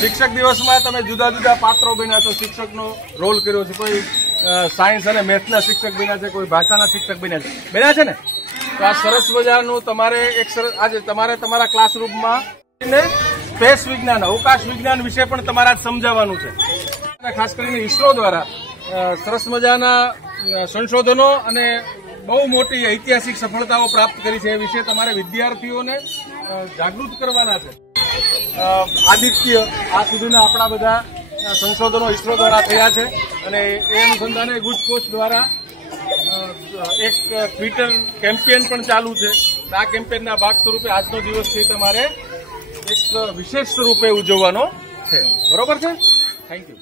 શિક્ષક દિવસમાં તમે જુદા જુદા પાત્રો બન્યા છો, શિક્ષકનો રોલ કર્યો છે. કોઈ સાયન્સ અને મેથના શિક્ષક બન્યા છે, કોઈ ભાષાના શિક્ષક બન્યા છે ને. તો આ સરસ મજાનું તમારે આજે તમારા ક્લાસરૂમમાં સ્પેસ વિજ્ઞાન, અવકાશ વિજ્ઞાન વિશે પણ તમારે આજ સમજાવવાનું છે. ખાસ કરીને ઇસરો દ્વારા સરસ મજાના સંશોધનો અને બહુ મોટી ઐતિહાસિક સફળતાઓ પ્રાપ્ત કરી છે. એ વિશે તમારે વિદ્યાર્થીઓને જાગૃત કરવાના છે. આદિત્ય આ સુધીના આપણા બધા સંશોધનો ઇસરો દ્વારા થયા છે અને એ અનુસંધાને ગુજકોસ્ટ દ્વારા એક ટ્વિટર કેમ્પેન પણ ચાલુ છે. આ કેમ્પેનના ભાગ સ્વરૂપે આજનો દિવસથી તમારે એક વિશેષ સ્વરૂપે ઉજવવાનો છે. બરોબર છે? Thank you.